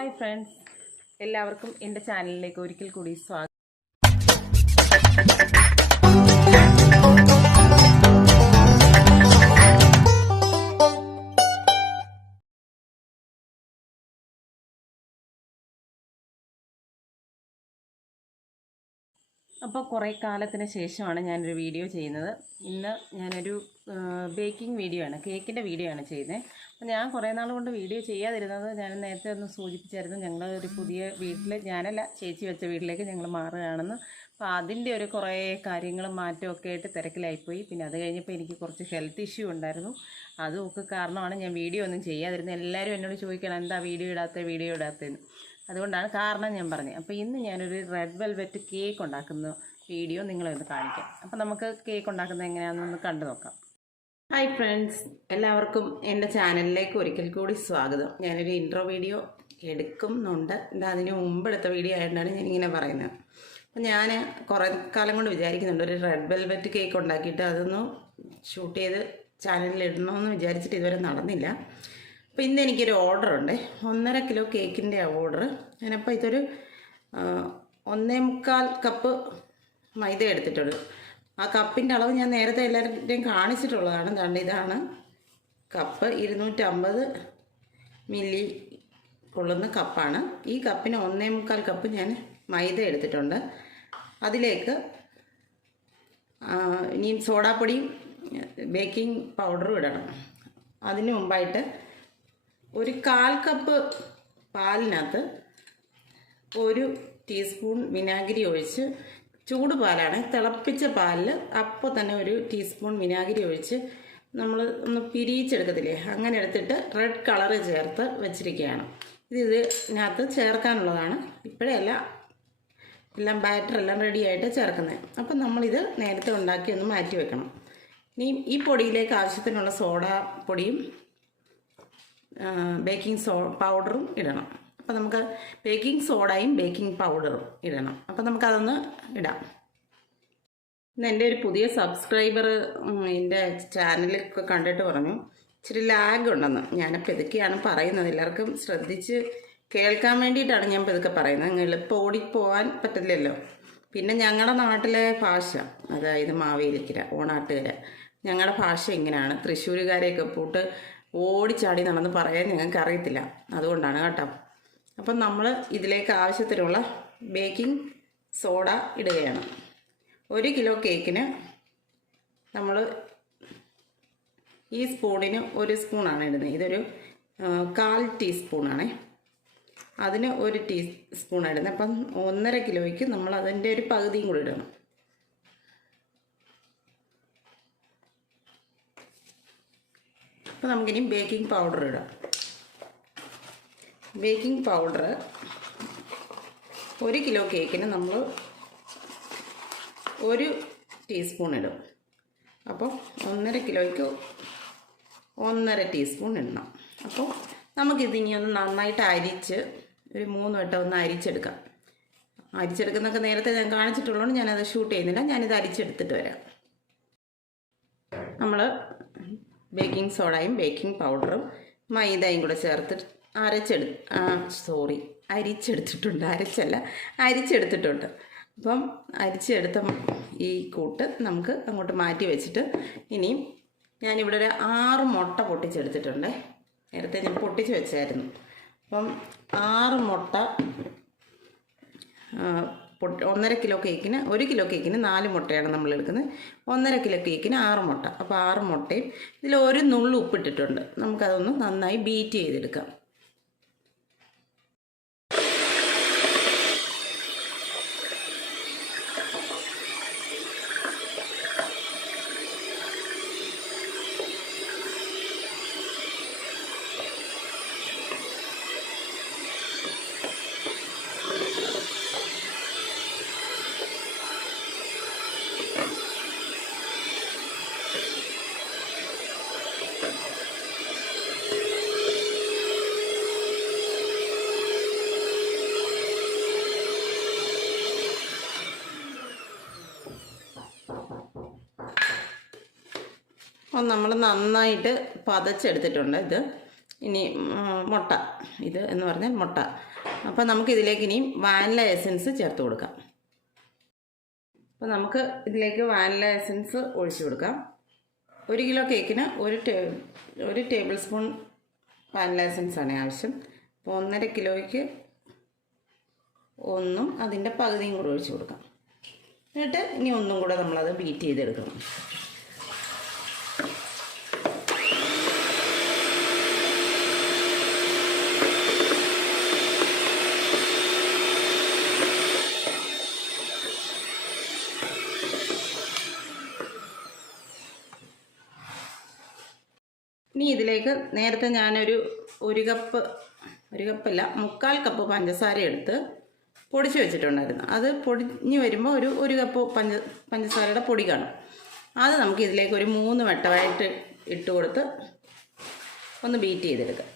Hi friends, എല്ലാവർക്കും എൻ്റെ ചാനലിലേക്ക് ഒരിക്കൽ കൂടി സ്വാഗതം. അപ്പോൾ കുറേ കാലത്തിന് ശേഷമാണ് ഞാനൊരു വീഡിയോ ചെയ്യുന്നത്. ഇന്ന് ഞാനൊരു ബേക്കിംഗ് വീഡിയോ ആണ്, കേക്കിൻ്റെ വീഡിയോ ആണ് ചെയ്യുന്നത്. അപ്പോൾ ഞാൻ കുറേ നാൾ കൊണ്ട് വീഡിയോ ചെയ്യാതിരുന്നത് ഞാൻ നേരത്തെ ഒന്ന് സൂചിപ്പിച്ചായിരുന്നു. ഞങ്ങൾ ഒരു പുതിയ വീട്ടിൽ, ഞാനല്ല ചേച്ചി വെച്ച വീട്ടിലേക്ക് ഞങ്ങൾ മാറുകയാണെന്ന്. അപ്പോൾ അതിൻ്റെ ഒരു കുറേ കാര്യങ്ങളും മാറ്റമൊക്കെ ആയിട്ട് തിരക്കിലായിപ്പോയി. പിന്നെ അത് കഴിഞ്ഞപ്പോൾ എനിക്ക് കുറച്ച് ഹെൽത്ത് ഇഷ്യൂ ഉണ്ടായിരുന്നു. അതുമൊക്കെ കാരണമാണ് ഞാൻ വീഡിയോ ഒന്നും ചെയ്യാതിരുന്നത്. എല്ലാവരും എന്നോട് ചോദിക്കണം എന്താ വീഡിയോ ഇടാത്തതെന്ന്. അതുകൊണ്ടാണ് കാരണം ഞാൻ പറഞ്ഞത്. അപ്പോൾ ഇന്ന് ഞാനൊരു റെഡ് വെൽവെറ്റ് കേക്ക് ഉണ്ടാക്കുന്ന വീഡിയോ നിങ്ങളെ ഒന്ന് കാണിക്കാം. അപ്പോൾ നമുക്ക് കേക്ക് ഉണ്ടാക്കുന്നത് എങ്ങനെയാണെന്നൊന്ന് കണ്ടു നോക്കാം. ഹായ് ഫ്രണ്ട്സ്, എല്ലാവർക്കും എൻ്റെ ചാനലിലേക്ക് ഒരിക്കൽ കൂടി സ്വാഗതം. ഞാനൊരു ഇൻട്രോ വീഡിയോ എടുക്കുന്നുണ്ട്. അതിന് മുമ്പ് എടുത്ത വീഡിയോ ആയതുകൊണ്ടാണ് ഞാനിങ്ങനെ പറയുന്നത്. അപ്പോൾ ഞാൻ കുറേ കാലം കൊണ്ട് വിചാരിക്കുന്നുണ്ട് ഒരു റെഡ് വെൽവെറ്റ് കേക്ക് ഉണ്ടാക്കിയിട്ട് അതൊന്ന് ഷൂട്ട് ചെയ്ത് ചാനലിൽ ഇടണമെന്ന് വിചാരിച്ചിട്ട് ഇതുവരെ നടന്നില്ല. അപ്പോൾ ഇന്ന് എനിക്കൊരു ഓർഡറുണ്ട്, 1.5 കിലോ കേക്കിൻ്റെ ഓർഡർ. ഞാനപ്പോൾ ഇതൊരു 1.25 കപ്പ് മൈദ എടുത്തിട്ടുണ്ട്. ആ കപ്പിൻ്റെ അളവ് ഞാൻ നേരത്തെ എല്ലാവരുടെയും കാണിച്ചിട്ടുള്ളതാണ്. അതുകൊണ്ട് ഇതാണ് കപ്പ്, 250 മില്ലി കൊള്ളുന്ന കപ്പാണ്. ഈ കപ്പിന് 1.25 കപ്പ് ഞാൻ മൈദ എടുത്തിട്ടുണ്ട്. അതിലേക്ക് ഇനിയും സോഡാപ്പൊടിയും ബേക്കിംഗ് പൗഡറും ഇടണം. അതിന് മുമ്പായിട്ട് ഒരു 1/4 കപ്പ് പാലിനകത്ത് 1 ടീസ്പൂൺ വിനാഗിരി ഒഴിച്ച്, ചൂട് പാലാണ്, തിളപ്പിച്ച പാലിൽ അപ്പോൾ തന്നെ 1 ടീസ്പൂൺ വിനാഗിരി ഒഴിച്ച് നമ്മൾ ഒന്ന് പിരിയിച്ചെടുക്കത്തില്ലേ, അങ്ങനെ എടുത്തിട്ട് റെഡ് കളറ് ചേർത്ത് വെച്ചിരിക്കുകയാണ്. ഇതിനകത്ത് ചേർക്കാനുള്ളതാണ്. ഇപ്പോഴേ എല്ലാം ബാറ്ററെല്ലാം റെഡിയായിട്ട് ചേർക്കുന്നത്. അപ്പം നമ്മളിത് നേരത്തെ ഉണ്ടാക്കി ഒന്ന് മാറ്റി വെക്കണം. ഇനി ഈ പൊടിയിലേക്ക് ആവശ്യത്തിനുള്ള സോഡാ പൊടിയും ബേക്കിംഗ് പൗഡറും ഇടണം. അപ്പോൾ നമുക്ക് ബേക്കിംഗ് സോഡയും ബേക്കിംഗ് പൗഡറും ഇടണം. അപ്പോൾ നമുക്കതൊന്ന് ഇടാം. ഇന്ന് എൻ്റെ ഒരു പുതിയ സബ്സ്ക്രൈബർ എൻ്റെ ചാനലൊക്കെ കണ്ടിട്ട് പറഞ്ഞു ഇച്ചിരി ലാഗ് ഉണ്ടെന്ന്. ഞാനിപ്പോൾ ഇതൊക്കെയാണ് പറയുന്നത്, എല്ലാവർക്കും ശ്രദ്ധിച്ച് കേൾക്കാൻ വേണ്ടിയിട്ടാണ് ഞാൻ ഇതൊക്കെ പറയുന്നത്. എളുപ്പം ഓടിപ്പോകാൻ പറ്റില്ലല്ലോ. പിന്നെ ഞങ്ങളുടെ നാട്ടിലെ ഭാഷ, അതായത് മാവേലിക്കര, ഓണാട്ടുകര, ഞങ്ങളുടെ ഭാഷ ഇങ്ങനെയാണ്. തൃശ്ശൂരുകാരെയൊക്കെ പോട്ട് ഓടിച്ചാടി നടന്ന് പറയാൻ ഞങ്ങൾക്ക് അറിയത്തില്ല, അതുകൊണ്ടാണ് കേട്ടോ. അപ്പം നമ്മൾ ഇതിലേക്ക് ആവശ്യത്തിനുള്ള ബേക്കിംഗ് സോഡ ഇടുകയാണ്. 1 കിലോ കേക്കിന് നമ്മൾ ഈ സ്പൂണിന് 1 സ്പൂണാണ് ഇടുന്നത്. ഇതൊരു 1/4 ടീസ്പൂണാണേ, അതിന് 1 ടീസ്പൂൺ ഇടുന്നത്. അപ്പം 1.5 കിലോയ്ക്ക് നമ്മൾ അതിൻ്റെ ഒരു പകുതിയും കൂടി ഇടണം. അപ്പോൾ നമുക്കിനി ബേക്കിംഗ് പൗഡർ ഇടാം. ബേക്കിംഗ് പൗഡർ 1 കിലോ കേക്കിന് നമ്മൾ 1 ടീസ്പൂൺ ഇടും. അപ്പോൾ 1.5 കിലോയ്ക്ക് 1.5 ടീസ്പൂൺ ഇടണം. അപ്പോൾ നമുക്കിതിനി ഒന്ന് നന്നായിട്ട് അരിച്ച് ഒരു 3 വട്ടം ഒന്ന് അരിച്ചെടുക്കാം. അരിച്ചെടുക്കുന്നതൊക്കെ നേരത്തെ ഞാൻ കാണിച്ചിട്ടുള്ളതുകൊണ്ട് ഞാനത് ഷൂട്ട് ചെയ്യുന്നില്ല. ഞാനിത് അരിച്ചെടുത്തിട്ട് വരാം. നമ്മൾ ബേക്കിംഗ് സോഡയും ബേക്കിംഗ് പൗഡറും മൈദയും കൂടെ ചേർത്ത് അരിച്ചെടുത്തിട്ടുണ്ട്. അപ്പം അരിച്ചെടുത്ത ഈ കൂട്ട് നമുക്ക് അങ്ങോട്ട് മാറ്റി വെച്ചിട്ട് ഇനിയും ഞാനിവിടെ ഒരു 6 മുട്ട പൊട്ടിച്ചെടുത്തിട്ടുണ്ട്. നേരത്തെ ഞാൻ പൊട്ടിച്ച് വെച്ചായിരുന്നു. അപ്പം 6 മുട്ട 1.5 കിലോ കേക്കിന് 1 കിലോ കേക്കിന് 4 മുട്ടയാണ് നമ്മൾ എടുക്കുന്നത്. 1.5 കിലോ കേക്കിന് 6 മുട്ട. അപ്പോൾ 6 മുട്ടയും ഇതിൽ 1 നുള്ളു ഉപ്പിട്ടിട്ടുണ്ട്. നമുക്കതൊന്ന് നന്നായി ബീറ്റ് ചെയ്തെടുക്കാം. അപ്പം നമ്മൾ നന്നായിട്ട് പതച്ചെടുത്തിട്ടുണ്ട്. ഇത് ഇനി മുട്ട ഇത് എന്ന് പറഞ്ഞാൽ മുട്ട. അപ്പോൾ നമുക്കിതിലേക്ക് ഇനിയും വാനില എസൻസ് ചേർത്ത് കൊടുക്കാം. അപ്പോൾ നമുക്ക് ഇതിലേക്ക് വാനില എസൻസ് ഒഴിച്ചു കൊടുക്കാം. 1 കിലോ കേക്കിന് 1 ടേബിൾ സ്പൂൺ വാനില എസൻസാണ് ആവശ്യം. അപ്പോൾ 1.5 കിലോയ്ക്ക് 1 അതിൻ്റെ പകുതിയും കൂടെ ഒഴിച്ചു കൊടുക്കാം. എന്നിട്ട് ഇനി ഒന്നും കൂടെ നമ്മളത് ബീറ്റ് ചെയ്തെടുക്കണം. ഇനി ഇതിലേക്ക് നേരത്തെ ഞാനൊരു 1 കപ്പല്ല 3/4 കപ്പ് പഞ്ചസാര എടുത്ത് പൊടിച്ച് വെച്ചിട്ടുണ്ടായിരുന്നു. അത് പൊടിഞ്ഞ് വരുമ്പോൾ ഒരു കപ്പ് പഞ്ചസാരയുടെ പൊടി കാണും. അത് നമുക്ക് ഇതിലേക്ക് ഒരു 3 വട്ടമായിട്ട് ഇട്ട് കൊടുത്ത് ഒന്ന് ബീറ്റ് ചെയ്തെടുക്കാം.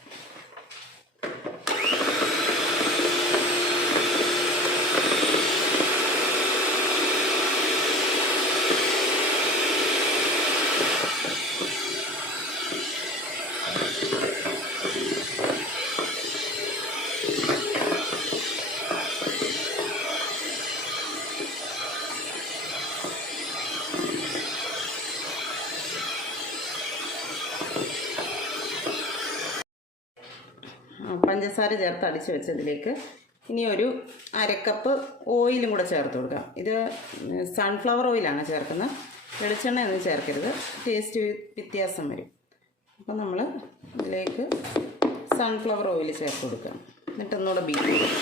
പഞ്ചസാര ചേർത്ത് അടിച്ച് വെച്ചതിലേക്ക് ഇനി ഒരു 1/2 കപ്പ് ഓയിലും കൂടെ ചേർത്ത് കൊടുക്കാം. ഇത് സൺഫ്ലവർ ഓയിലാണ് ചേർക്കുന്നത്, വെളിച്ചെണ്ണ ഒന്നും ചേർക്കരുത്, ടേസ്റ്റ് വ്യത്യാസം വരും. അപ്പം നമ്മൾ ഇതിലേക്ക് സൺഫ്ലവർ ഓയിൽ ചേർത്ത് കൊടുക്കാം. എന്നിട്ട് ഒന്നുകൂടെ ബീറ്റ് ചെയ്യും.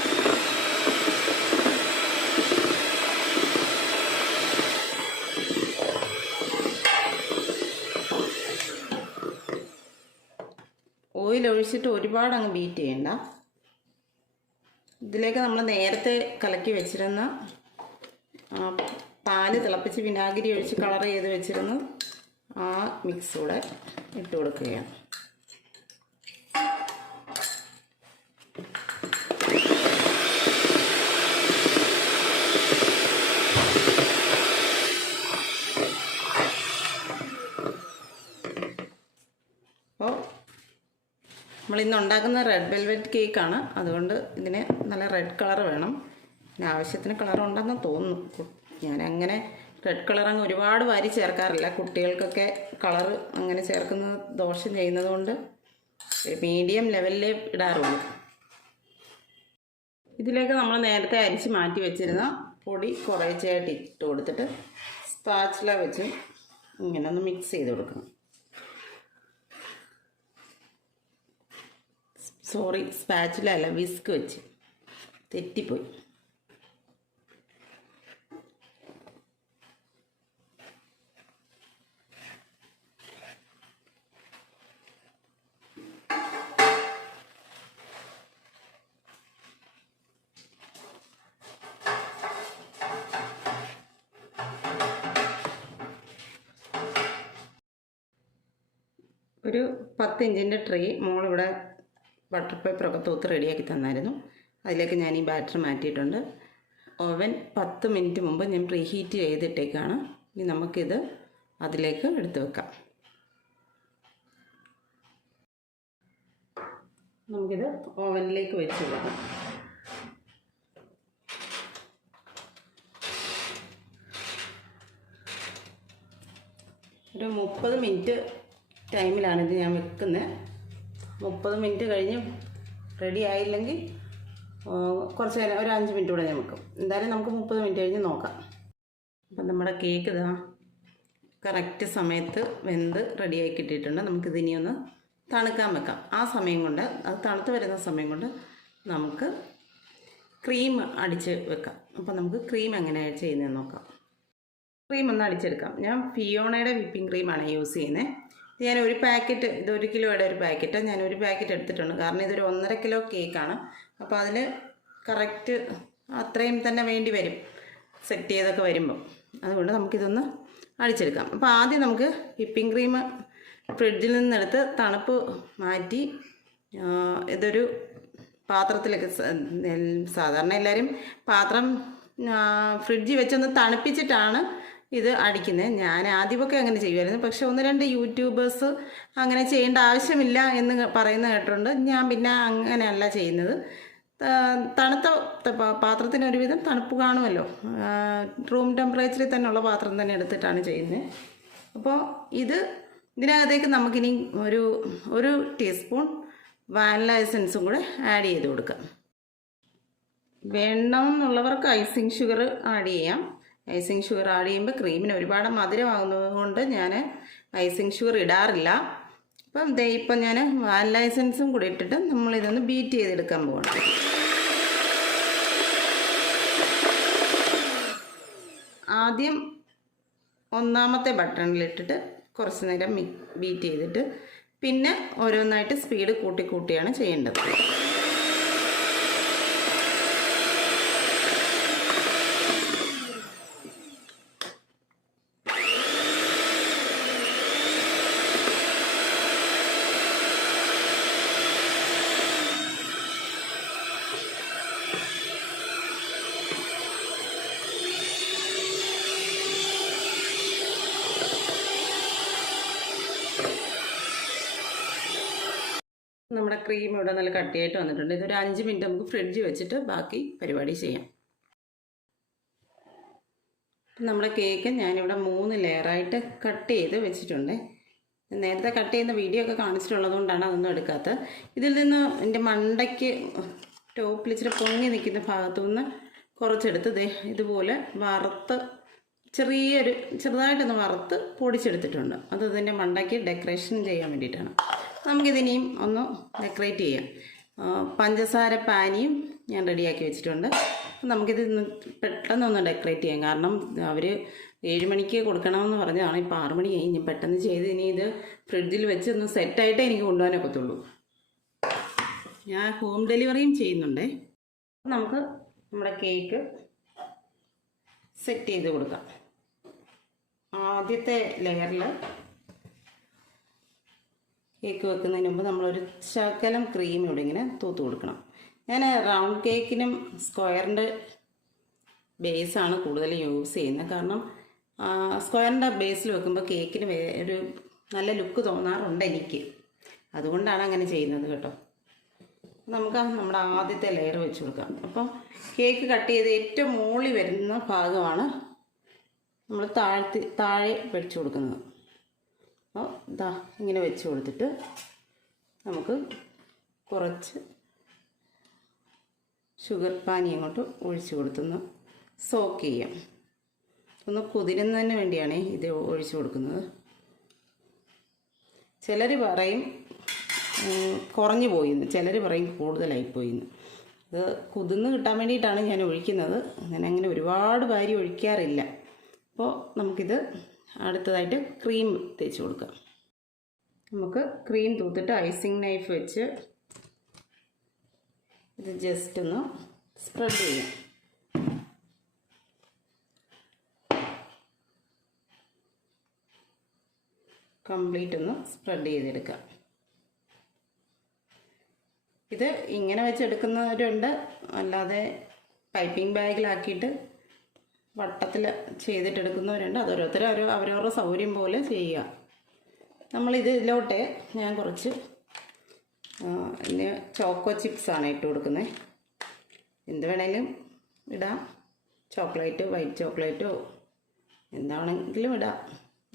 ഓയിൽ ഒഴിച്ചിട്ട് ഒരുപാട് അങ്ങ് ബീറ്റ് ചെയ്യണ്ട. ഇതിലേക്ക് നമ്മൾ നേരത്തെ കലക്കി വെച്ചിരുന്ന പാല് തിളപ്പിച്ച് വിനാഗിരി ഒഴിച്ച് കളർ ചെയ്ത് വെച്ചിരുന്ന ആ മിക്സ് കൂടെ ഇട്ട് കൊടുക്കുകയാണ്. അപ്പോൾ നമ്മളിന്ന് ഉണ്ടാക്കുന്ന റെഡ് വെൽവെറ്റ് കേക്കാണ്, അതുകൊണ്ട് ഇതിന് നല്ല റെഡ് കളർ വേണം. പിന്നെ ആവശ്യത്തിന് കളർ ഉണ്ടെന്ന് തോന്നുന്നു. ഞാനങ്ങനെ റെഡ് കളർ അങ്ങ് ഒരുപാട് വാരി ചേർക്കാറില്ല. കുട്ടികൾക്കൊക്കെ കളർ അങ്ങനെ ചേർക്കുന്നത് ദോഷം ചെയ്യുന്നത് കൊണ്ട് മീഡിയം ലെവലിലേ ഇടാറുള്ളൂ. ഇതിലേക്ക് നമ്മൾ നേരത്തെ അരിച്ച് മാറ്റി വെച്ചിരുന്ന പൊടി കുറേശ്ശെയായിട്ട് ഇട്ട് കൊടുത്തിട്ട് സ്പാച്ചില വെച്ച് ഇങ്ങനെ ഒന്ന് മിക്സ് ചെയ്ത് കൊടുക്കണം. സോറി, സ്പാച്ചില അല്ല, വിസ്ക് വെച്ച് തെറ്റിപ്പോയി. ഒരു 10 ഇഞ്ചിൻ്റെ ട്രേ മോളിവിടെ ബട്ടർ പേപ്പറൊക്കെ തൂത്ത് റെഡിയാക്കി തന്നായിരുന്നു. അതിലേക്ക് ഞാൻ ഈ ബാറ്റർ മാറ്റിയിട്ടുണ്ട്. ഓവൻ 10 മിനിറ്റ് മുമ്പ് ഞാൻ പ്രീഹീറ്റ് ചെയ്തിട്ടേക്കാണ്. ഇനി നമുക്കിത് അതിലേക്ക് എടുത്ത് വെക്കാം. നമുക്കിത് ഓവനിലേക്ക് വെച്ച് കൊടുക്കാം. ഒരു 30 മിനിറ്റ് ടൈമിലാണിത് ഞാൻ വെക്കുന്നത്. 30 മിനിറ്റ് കഴിഞ്ഞ് റെഡി ആയില്ലെങ്കിൽ കുറച്ച് നേരം ഒരു 5 മിനിറ്റ് കൂടെ ഞാൻ വെക്കും. എന്തായാലും നമുക്ക് 30 മിനിറ്റ് കഴിഞ്ഞ് നോക്കാം. അപ്പം നമ്മുടെ കേക്ക് ഇതാ കറക്റ്റ് സമയത്ത് വെന്ത് റെഡിയായി കിട്ടിയിട്ടുണ്ട്. നമുക്കിതിനി ഒന്ന് തണുക്കാൻ വെക്കാം. ആ സമയം കൊണ്ട്, അത് തണുത്ത് വരുന്ന സമയം കൊണ്ട് നമുക്ക് ക്രീം അടിച്ച് വെക്കാം. അപ്പം നമുക്ക് ക്രീം എങ്ങനെയാണ് ചെയ്യുന്നതെന്ന് നോക്കാം. ക്രീം ഒന്ന് അടിച്ചെടുക്കാം. ഞാൻ ഫിയോണയുടെ വിപ്പിംഗ് ക്രീമാണ് യൂസ് ചെയ്യുന്നത്. ഞാൻ ഒരു പാക്കറ്റ്, ഇത് 1 കിലോയുടെ ഒരു പാക്കറ്റ്, ഞാൻ ഒരു പാക്കറ്റ് എടുത്തിട്ടുണ്ട്. കാരണം ഇതൊരു 1.5 കിലോ കേക്കാണ്. അപ്പോൾ അതിന് കറക്റ്റ് അത്രയും തന്നെ വേണ്ടി വരും സെറ്റ് ചെയ്തൊക്കെ വരുമ്പോൾ. അതുകൊണ്ട് നമുക്കിതൊന്ന് അടിച്ചെടുക്കാം. അപ്പോൾ ആദ്യം നമുക്ക് വിപ്പിംഗ് ക്രീം ഫ്രിഡ്ജിൽ നിന്നെടുത്ത് തണുപ്പ് മാറ്റി ഇതൊരു പാത്രത്തിലേക്ക്, സാധാരണ എല്ലാവരും പാത്രം ഫ്രിഡ്ജിൽ വെച്ചൊന്ന് തണുപ്പിച്ചിട്ടാണ് ഇത് അടിക്കുന്നത്. ഞാൻ ആദ്യമൊക്കെ അങ്ങനെ ചെയ്യുമായിരുന്നു, പക്ഷെ 1-2 യൂട്യൂബേഴ്സ് അങ്ങനെ ചെയ്യേണ്ട ആവശ്യമില്ല എന്ന് പറയുന്ന കേട്ടിട്ടുണ്ട്. ഞാൻ പിന്നെ അങ്ങനെയല്ല ചെയ്യുന്നത്. തണുത്ത പാത്രത്തിന് ഒരുവിധം തണുപ്പ് കാണുമല്ലോ, റൂം ടെമ്പറേച്ചറിൽ തന്നെയുള്ള പാത്രം തന്നെ എടുത്തിട്ടാണ് ചെയ്യുന്നത്. അപ്പോൾ ഇതിനകത്തേക്ക് നമുക്കിനി ഒരു ടീസ്പൂൺ വാനില എസൻസും കൂടെ ആഡ് ചെയ്ത് കൊടുക്കാം. വേണമെന്നുള്ളവർക്ക് ഐസിങ് ഷുഗർ ആഡ് ചെയ്യാം. ഐസിങ് ഷുഗർ ആഡ് ചെയ്യുമ്പോൾ ക്രീമിന് ഒരുപാട് മധുരമാകുന്നത് കൊണ്ട് ഞാൻ ഐസിങ് ഷുഗർ ഇടാറില്ല. ഇപ്പം ഞാൻ വാനില എസൻസും കൂടി ഇട്ടിട്ട് നമ്മളിതൊന്ന് ബീറ്റ് ചെയ്തെടുക്കാൻ പോകണം. ആദ്യം 1ാമത്തെ ബട്ടണിലിട്ടിട്ട് കുറച്ച് നേരം ബീറ്റ് ചെയ്തിട്ട് പിന്നെ ഓരോന്നായിട്ട് സ്പീഡ് കൂട്ടിയാണ് ചെയ്യേണ്ടത്. നമ്മുടെ ക്രീം ഇവിടെ നല്ല കട്ടിയായിട്ട് വന്നിട്ടുണ്ട്. ഇതൊരു 5 മിനിറ്റ് നമുക്ക് ഫ്രിഡ്ജിൽ വെച്ചിട്ട് ബാക്കി പരിപാടി ചെയ്യാം. നമ്മുടെ കേക്ക് ഞാനിവിടെ 3 ലെയറായിട്ട് കട്ട് ചെയ്ത് വെച്ചിട്ടുണ്ട്. നേരത്തെ കട്ട് ചെയ്യുന്ന വീഡിയോ ഒക്കെ കാണിച്ചിട്ടുള്ളത് കൊണ്ടാണ് അതൊന്നും എടുക്കാത്തത്. ഇതിൽ നിന്ന് എൻ്റെ മണ്ടയ്ക്ക് ടോപ്പിൽ ഇച്ചിരി പൊങ്ങി നിൽക്കുന്ന ഭാഗത്തു നിന്ന് കുറച്ചെടുത്ത് ഇതുപോലെ വറുത്ത് ചെറുതായിട്ടൊന്ന് വറുത്ത് പൊടിച്ചെടുത്തിട്ടുണ്ട്. അത് ഇതിൻ്റെ മണ്ടയ്ക്ക് ഡെക്കറേഷൻ ചെയ്യാൻ വേണ്ടിയിട്ടാണ്. നമുക്കിതിനെയും ഒന്ന് ഡെക്കറേറ്റ് ചെയ്യാം. പഞ്ചസാര പാനിയും ഞാൻ റെഡിയാക്കി വെച്ചിട്ടുണ്ട്. നമുക്കിത് പെട്ടെന്നൊന്ന് ഡെക്കറേറ്റ് ചെയ്യാം. കാരണം അവർ 7 മണിക്ക് കൊടുക്കണമെന്ന് പറഞ്ഞതാണ്. ഇപ്പോൾ 6 മണി കഴിഞ്ഞ്. പെട്ടെന്ന് ചെയ്ത് ഇനി ഇത് ഫ്രിഡ്ജിൽ വെച്ച് ഒന്ന് സെറ്റായിട്ടേ എനിക്ക് കൊണ്ടുപോകാനൊക്കത്തുള്ളൂ. ഞാൻ ഹോം ഡെലിവറിയും ചെയ്യുന്നുണ്ടേ. നമുക്ക് നമ്മുടെ കേക്ക് സെറ്റ് ചെയ്ത് കൊടുക്കാം. ആദ്യത്തെ ലെയറിൽ കേക്ക് വെക്കുന്നതിന് മുമ്പ് നമ്മളൊരു ശകലം ക്രീം ഇവിടെ ഇങ്ങനെ തൂത്ത് കൊടുക്കണം. ഞാൻ റൗണ്ട് കേക്കിനും സ്ക്വയറിൻ്റെ ബേസാണ് കൂടുതൽ യൂസ് ചെയ്യുന്നത്. കാരണം സ്ക്വയറിൻ്റെ ബേസിൽ വെക്കുമ്പോൾ കേക്കിന് ഒരു നല്ല ലുക്ക് തോന്നാറുണ്ട് എനിക്ക്. അതുകൊണ്ടാണ് അങ്ങനെ ചെയ്യുന്നത് കേട്ടോ. നമുക്ക് നമ്മുടെ ആദ്യത്തെ ലെയർ വെച്ച് കൊടുക്കാം. അപ്പം കേക്ക് കട്ട് ചെയ്ത് ഏറ്റവും മുകളിൽ വരുന്ന ഭാഗമാണ് നമ്മൾ താഴെ വെച്ച് കൊടുക്കുന്നത്. അപ്പോൾ ഇങ്ങനെ വെച്ച് കൊടുത്തിട്ട് നമുക്ക് കുറച്ച് ഷുഗർ പാനി അങ്ങോട്ട് ഒഴിച്ച് കൊടുത്തൊന്ന് സോക്ക് ചെയ്യാം. ഒന്ന് കുതിരുന്നതിന് വേണ്ടിയാണ് ഇത് ഒഴിച്ച് കൊടുക്കുന്നത്. ചിലർ പറയും കുറഞ്ഞു പോയിന്ന്, ചിലർ പറയും കൂടുതലായിപ്പോയിന്ന്. ഇത് കുതിർന്ന് കിട്ടാൻ വേണ്ടിയിട്ടാണ് ഞാൻ ഒഴിക്കുന്നത്. അങ്ങനെ ഒരുപാട് വാരി ഒഴിക്കാറില്ല. അപ്പോൾ നമുക്കിത് അടുത്തതായിട്ട് ക്രീം തേച്ച് കൊടുക്കാം. നമുക്ക് ക്രീം തൂത്തിട്ട് ഐസിങ് നൈഫ് വെച്ച് ഇത് ജസ്റ്റ് ഒന്ന് സ്പ്രെഡ് ചെയ്യാം. കംപ്ലീറ്റ് ഒന്ന് സ്പ്രെഡ് ചെയ്തെടുക്കാം. ഇത് ഇങ്ങനെ വെച്ചെടുക്കുന്നവരുണ്ട്, അല്ലാതെ പൈപ്പിംഗ് ബാഗിലാക്കിയിട്ട് വട്ടത്തിൽ ചെയ്തിട്ടെടുക്കുന്നവരുണ്ട്. അതൊരോരുത്തർ അവരവരുടെ സൗകര്യം പോലെ ചെയ്യുക. നമ്മളിതിലോട്ട് ഞാൻ കുറച്ച് ചോക്കോ ചിപ്സാണ് ഇട്ട് കൊടുക്കുന്നത്. എന്ത് വേണേലും ഇടാം, ചോക്ലേറ്റ്, വൈറ്റ് ചോക്ലേറ്റോ എന്താണെങ്കിലും ഇടാം.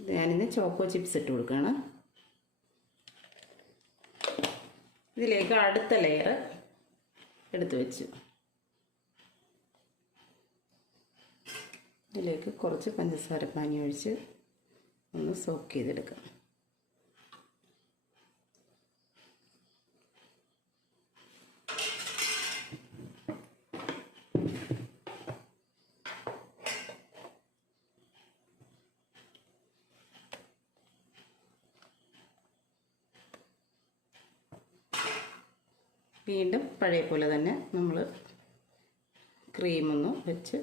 ഞാനിന്ന് ചോക്കോ ചിപ്സ് ഇട്ട് കൊടുക്കുകയാണ്. ഇതിലേക്ക് അടുത്ത ലെയർ എടുത്ത് വെച്ചു. ഇതിലേക്ക് കുറച്ച് പഞ്ചസാര പാനി ഒഴിച്ച് ഒന്ന് സോക്ക് ചെയ്തെടുക്കാം. വീണ്ടും പഴയ പോലെ തന്നെ നമ്മൾ ക്രീമൊന്ന് വെച്ച്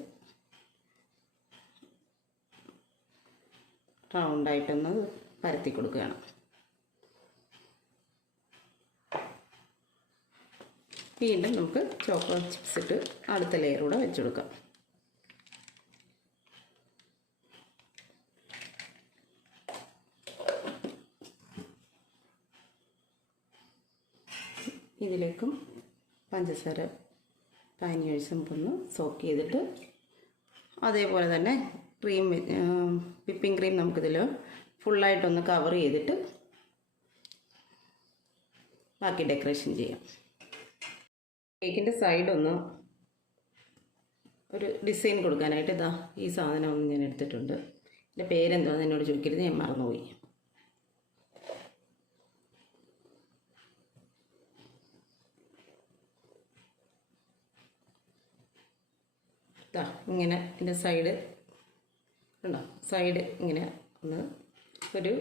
റൗണ്ടായിട്ടൊന്ന് പരത്തി കൊടുക്കുകയാണ്. വീണ്ടും നമുക്ക് ചോക്കോ ചിപ്സ് ഇട്ട് അടുത്ത ലെയർ കൂടെ വെച്ച് കൊടുക്കാം. ഇതിലേക്കും പഞ്ചസാര പാനി ഒഴിച്ച് നമുക്കൊന്ന് സോക്ക് ചെയ്തിട്ട് അതേപോലെ തന്നെ വിപ്പിംഗ് ക്രീം നമുക്കിതിൽ ഫുള്ളായിട്ടൊന്ന് കവർ ചെയ്തിട്ട് ബാക്കി ഡെക്കറേഷൻ ചെയ്യാം. കേക്കിൻ്റെ സൈഡൊന്ന് ഒരു ഡിസൈൻ കൊടുക്കാനായിട്ട് ഇതാ ഈ സാധനം ഒന്ന് ഞാൻ എടുത്തിട്ടുണ്ട്. എൻ്റെ പേരെന്താണെന്ന് എന്നോട് ചോദിക്കരുത്, ഞാൻ മറന്നുപോയി. ഇങ്ങനെ ഇതിൻ്റെ സൈഡ് ഉണ്ടോ, സൈഡ് ഇങ്ങനെ ഒന്ന് ഒരു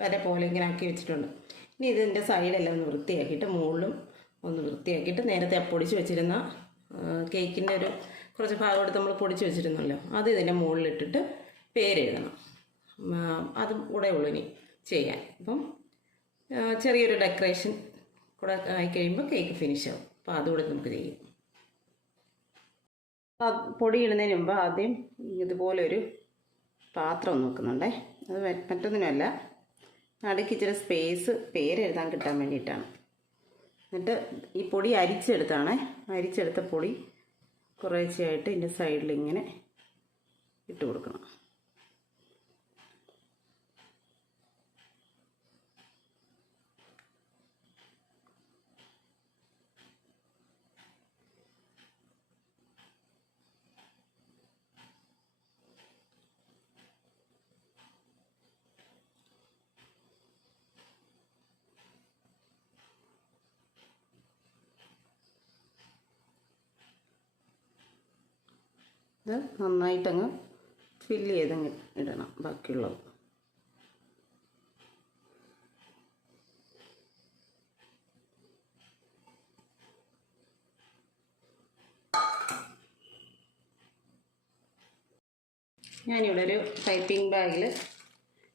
വര പോലെ ഇങ്ങനെ ആക്കി വെച്ചിട്ടുണ്ട്. ഇനി ഇതിൻ്റെ സൈഡെല്ലാം ഒന്ന് വൃത്തിയാക്കിയിട്ട് മുകളിലും ഒന്ന് വൃത്തിയാക്കിയിട്ട് നേരത്തെ പൊടിച്ച് വെച്ചിരുന്ന കേക്കിൻ്റെ ഒരു കുറച്ച് ഭാഗം എടുത്ത് നമ്മൾ പൊടിച്ച് വെച്ചിരുന്നല്ലോ, അത് ഇതിൻ്റെ മുകളിലിട്ടിട്ട് പേരെഴുതണം. അതും കൂടെ ഉള്ളൂ ഇനി ചെയ്യാൻ. അപ്പം ചെറിയൊരു ഡെക്കറേഷൻ കൂടെ ആയിക്കഴിയുമ്പോൾ കേക്ക് ഫിനിഷ് ആവും. അപ്പോൾ അതുകൂടെ നമുക്ക് ചെയ്യും. പൊടി ഇടുന്നതിന് മുമ്പ് ആദ്യം ഇതുപോലൊരു പാത്രം നോക്കുന്നുണ്ടേ. അത് മറ്റൊന്നിനുമല്ല, നടുക്ക് ഇച്ചിരി സ്പേസ് പേരെഴുതാൻ കിട്ടാൻ വേണ്ടിയിട്ടാണ്. എന്നിട്ട് ഈ പൊടി അരിച്ചെടുത്ത പൊടി കുറേശ്ശെയായിട്ട് ഇതിൻ്റെ സൈഡിൽ ഇങ്ങനെ ഇട്ട് കൊടുക്കണം. ഇത് നന്നായിട്ടങ്ങ് ഫില്ല് ചെയ്തങ്ങ് ഇടണം ബാക്കിയുള്ളത്. ഞാനിവിടെ ഒരു പൈപ്പിംഗ് ബാഗിൽ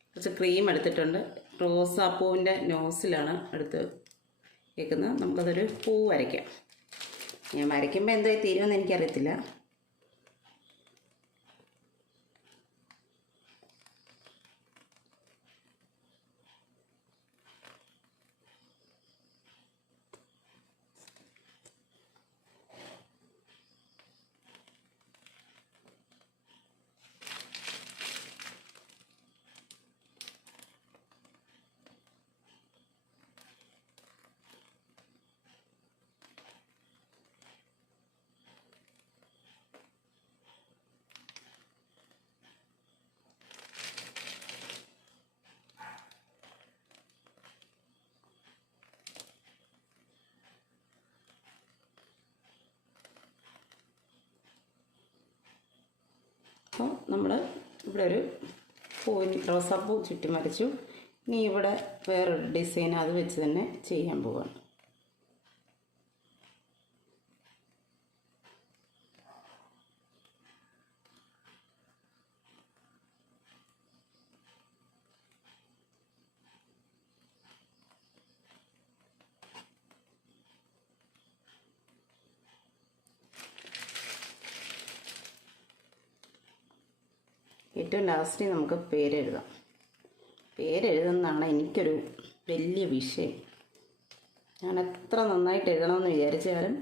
കുറച്ച് ക്രീം എടുത്തിട്ടുണ്ട്. റോസാപ്പൂവിൻ്റെ നോസിലാണ് എടുത്ത് വെക്കുന്നത്. നമുക്കതൊരു പൂ വരയ്ക്കാം. ഞാൻ വരയ്ക്കുമ്പോൾ എന്തായി തീരുമെന്ന് എനിക്കറിയത്തില്ല. അപ്പോൾ നമ്മൾ ഇവിടെ ഒരു റോസാപ്പൂ ചുറ്റും വരച്ചു. ഇനി ഇവിടെ വേറൊരു ഡിസൈൻ അത് വെച്ച് തന്നെ ചെയ്യാൻ പോവാണ്. ഏറ്റവും ലാസ്റ്റ് നമുക്ക് പേരെഴുതാം. പേരെഴുതുന്നതാണ് എനിക്കൊരു വലിയ വിഷയം. ഞാൻ എത്ര നന്നായിട്ട് എഴുതണമെന്ന് വിചാരിച്ചാലും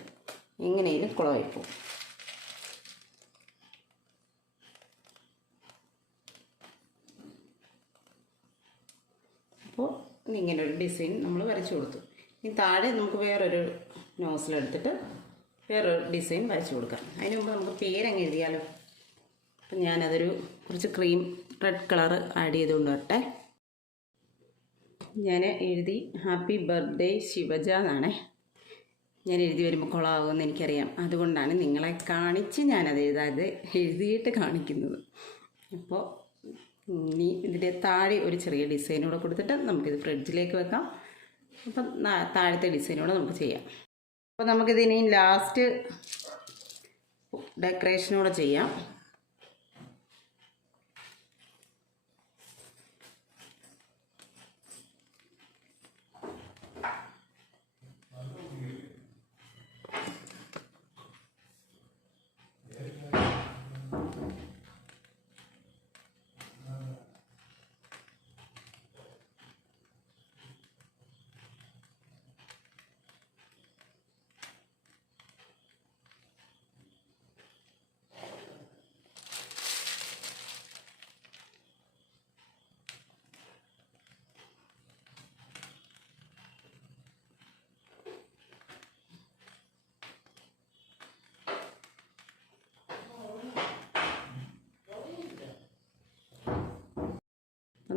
എങ്ങനെയും കുളമായിപ്പോവും. അപ്പോൾ ഇങ്ങനെ ഒരു ഡിസൈൻ നമ്മൾ വരച്ചു കൊടുത്തു. ഇനി താഴെ നമുക്ക് വേറൊരു നോസിലെടുത്തിട്ട് വേറൊരു ഡിസൈൻ വരച്ചു കൊടുക്കാം. അതിന് മുമ്പ് നമുക്ക് പേരങ്ങ് എഴുതിയാലോ. അപ്പം ഞാനതൊരു കുറച്ച് ക്രീം റെഡ് കളർ ആഡ് ചെയ്തുകൊണ്ട് വരട്ടെ. ഞാൻ എഴുതി ഹാപ്പി ബർത്ത്ഡേ ശിവജ എന്നാണേ. ഞാൻ എഴുതി വരുമ്പോൾ കുളമാകുമെന്ന് എനിക്കറിയാം. അതുകൊണ്ടാണ് നിങ്ങളെ കാണിച്ച് ഞാനത് എഴുതിയിട്ട് കാണിക്കുന്നത്. അപ്പോൾ ഇനി ഇതിൻ്റെ താഴെ ഒരു ചെറിയ ഡിസൈനൂടെ കൊടുത്തിട്ട് നമുക്കിത് ഫ്രിഡ്ജിലേക്ക് വെക്കാം. അപ്പം താഴത്തെ ഡിസൈനൂടെ നമുക്ക് ചെയ്യാം. അപ്പോൾ നമുക്കിതിനി ലാസ്റ്റ് ഡെക്കറേഷനൂടെ ചെയ്യാം.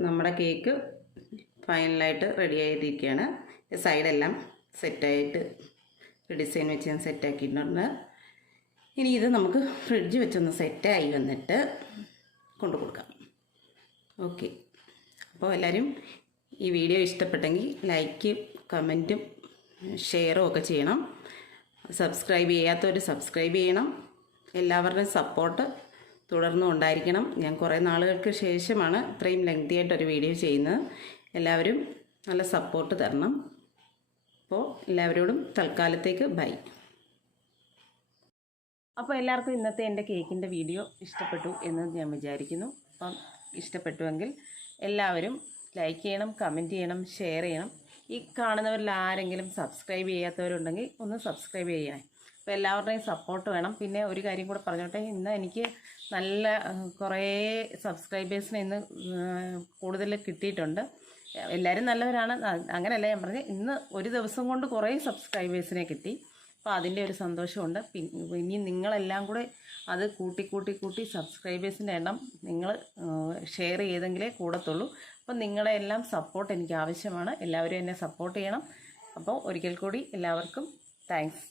നമ്മുടെ കേക്ക് ഫൈനലായിട്ട് റെഡി ആയിരിക്കുകയാണ്. സൈഡെല്ലാം സെറ്റായിട്ട് ഡിസൈൻ വെച്ച് ഞാൻ സെറ്റാക്കിയിട്ടുണ്ട്. ഇനി ഇത് നമുക്ക് ഫ്രിഡ്ജ് വെച്ചൊന്ന് സെറ്റായി വന്നിട്ട് കൊണ്ടു കൊടുക്കാം. ഓക്കെ, അപ്പോൾ എല്ലാവരും ഈ വീഡിയോ ഇഷ്ടപ്പെട്ടെങ്കിൽ ലൈക്കും കമൻറ്റും ഷെയറും ഒക്കെ ചെയ്യണം. സബ്സ്ക്രൈബ് ചെയ്യാത്തവർ സബ്സ്ക്രൈബ് ചെയ്യണം. എല്ലാവരുടെയും സപ്പോർട്ട് തുടർന്നും ഉണ്ടായിരിക്കണം. ഞാൻ കുറേ നാളുകൾക്ക് ശേഷമാണ് ഇത്രയും ലെങ്തി ആയിട്ടൊരു വീഡിയോ ചെയ്യുന്നത്. എല്ലാവരും നല്ല സപ്പോർട്ട് തരണം. അപ്പോൾ എല്ലാവരോടും തൽക്കാലത്തേക്ക് ബൈ. അപ്പോൾ എല്ലാവർക്കും ഇന്നത്തെ എൻ്റെ കേക്കിൻ്റെ വീഡിയോ ഇഷ്ടപ്പെട്ടു എന്ന് ഞാൻ വിചാരിക്കുന്നു. അപ്പം ഇഷ്ടപ്പെട്ടുവെങ്കിൽ എല്ലാവരും ലൈക്ക് ചെയ്യണം, കമൻറ്റ് ചെയ്യണം, ഷെയർ ചെയ്യണം. ഈ കാണുന്നവരിൽ ആരെങ്കിലും സബ്സ്ക്രൈബ് ചെയ്യാത്തവരുണ്ടെങ്കിൽ ഒന്ന് സബ്സ്ക്രൈബ് ചെയ്യണേ. അപ്പോൾ എല്ലാവരുടെയും സപ്പോർട്ട് വേണം. പിന്നെ ഒരു കാര്യം കൂടെ പറഞ്ഞോട്ടെ, ഇന്ന് എനിക്ക് നല്ല കുറേ സബ്സ്ക്രൈബേഴ്സിനെ ഇന്ന് കൂടുതൽ കിട്ടിയിട്ടുണ്ട്. എല്ലാവരും നല്ലവരാണ്, അങ്ങനെയല്ല ഞാൻ പറഞ്ഞത്. ഇന്ന് ഒരു ദിവസം കൊണ്ട് കുറേ സബ്സ്ക്രൈബേഴ്സിനെ കിട്ടി. അപ്പോൾ അതിൻ്റെ ഒരു സന്തോഷമുണ്ട്. ഇനി നിങ്ങളെല്ലാം കൂടെ അത് കൂട്ടി സബ്സ്ക്രൈബേഴ്സിൻ്റെ എണ്ണം നിങ്ങൾ ഷെയർ ചെയ്തെങ്കിലേ കൂടത്തുള്ളൂ. അപ്പം നിങ്ങളുടെ എല്ലാം സപ്പോർട്ട് എനിക്ക് ആവശ്യമാണ്. എല്ലാവരും എന്നെ സപ്പോർട്ട് ചെയ്യണം. അപ്പോൾ ഒരിക്കൽ കൂടി എല്ലാവർക്കും താങ്ക്സ്.